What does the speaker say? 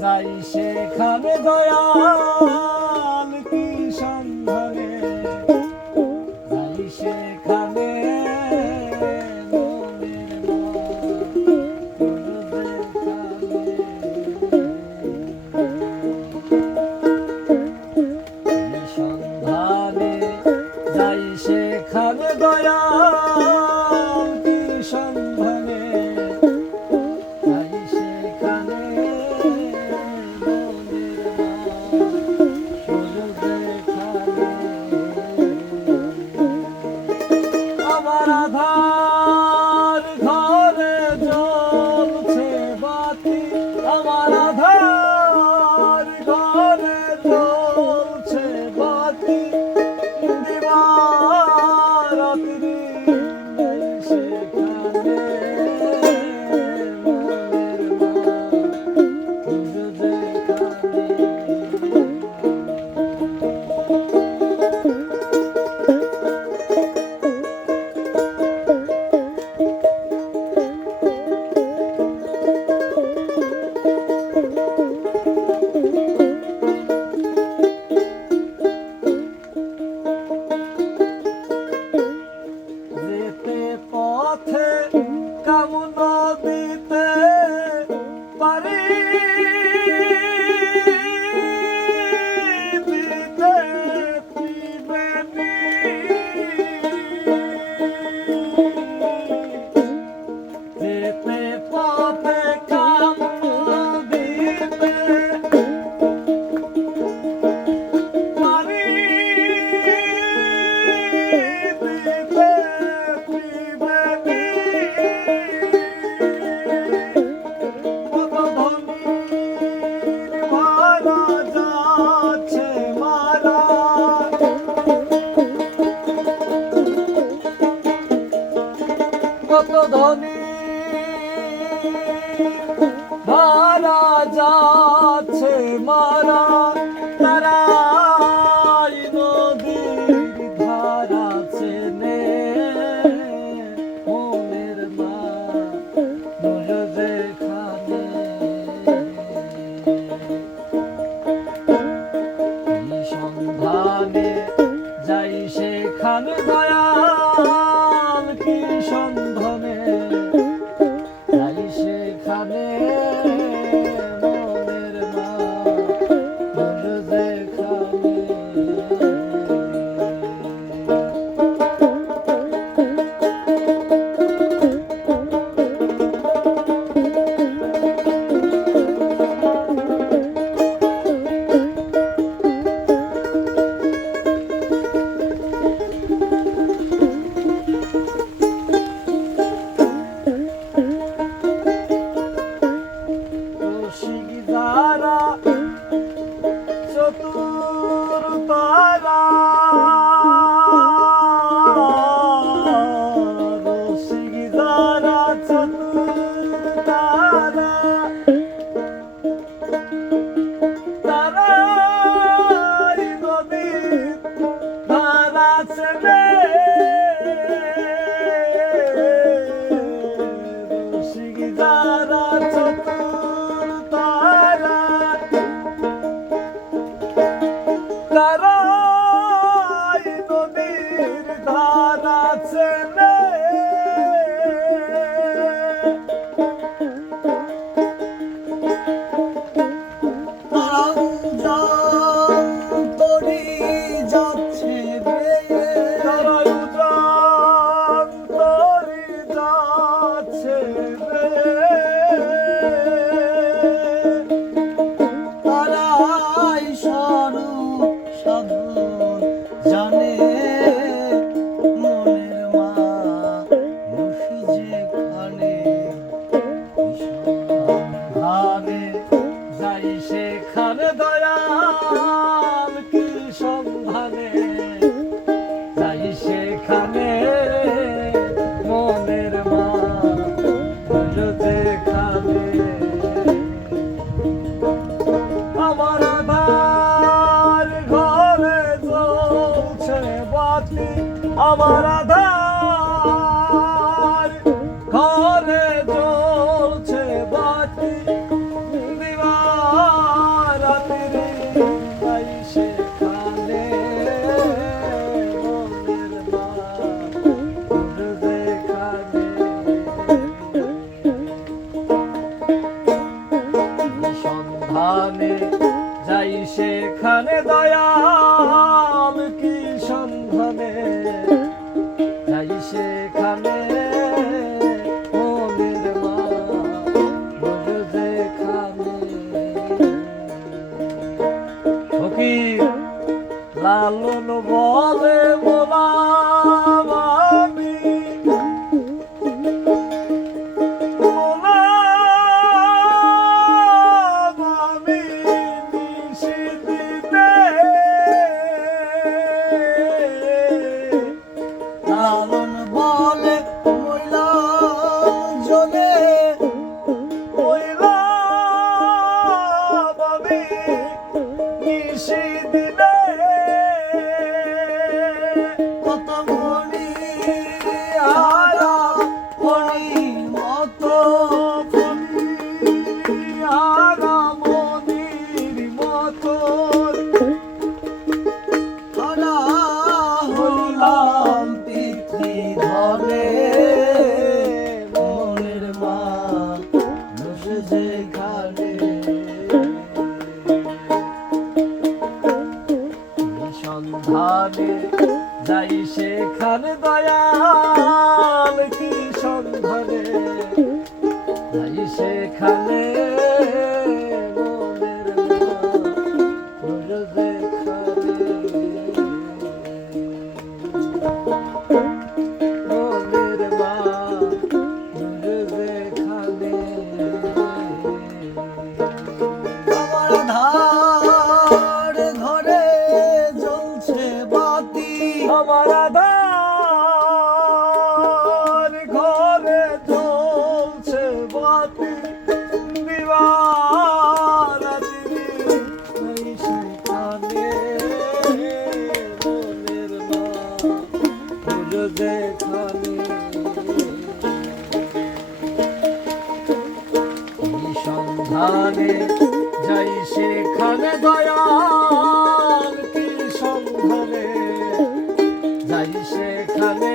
যাই সেখানে দয়াল কি সন্ধানে, যাই সেখানে সন্ধানে, যাই সেখানে দয়াল কি সন্ধানে, যাই সেখানে আমার আধার ঘরে জ্বলছে বাতি, আমার আধার ঘরে জ্বলছে বাতি, দিবারাত্রি সেখানে পথে কামনা দিতে পারি, দিতে দিবেনি, যেতে পথে কামনা দিতে পারি, দিতে কত ধনী মারা যাচ্ছে মারা, তারাই নদীর ধারা চেনে মনের মা যেখানে, সন্ধানে যাই সেখানে দয়াল কি সন্ধানে, যাই সেখানে মনের মা যেখানে। যারা চতুর তারা, রসিক যারা চতুর তারা, তারাই নদীর ধারা চেনে, রসিক যারা চতুর তারাই নদীর ধারা চেনে, তরি যাচ্ছে তারাই তরি যাচ্ছে তারাই স্বরূপ সাধন জানে মনের মা মুখি যেখানে, সন্ধানে যাই সেখানে দয়াল কি সন্ধানে, যাই সেখানে মনের মা যেখানে, আমার আধার ঘরে জ্বলছে বাতি, আমার আধার ঘরে জ্বলছে বাতি, দিবা লালন বলে মোলাম আমি মোলাম আমি নিশিদিনে লালন বলে মইলাম জলে মোলাম আমি নিশিদিনে কত মনি হারা মনি মতো হারা হইলাম পিতৃ ধরে মনের মা বসে যেখানে সন্ধানে যাই সেখানে দয়াল কি সন্ধানে যাই সেখানে মনের মা মনের মা যেখানে আমার আধার ঘরে জ্বলছে বাতি আমার আধার ঘরে জ্বলছে বাতি দিবারাত্রি এই সেখানে মনের মা যেখানে এই সন্ধানে যাই সেখানে দয়াল কি সন্ধানে যাই সেখানে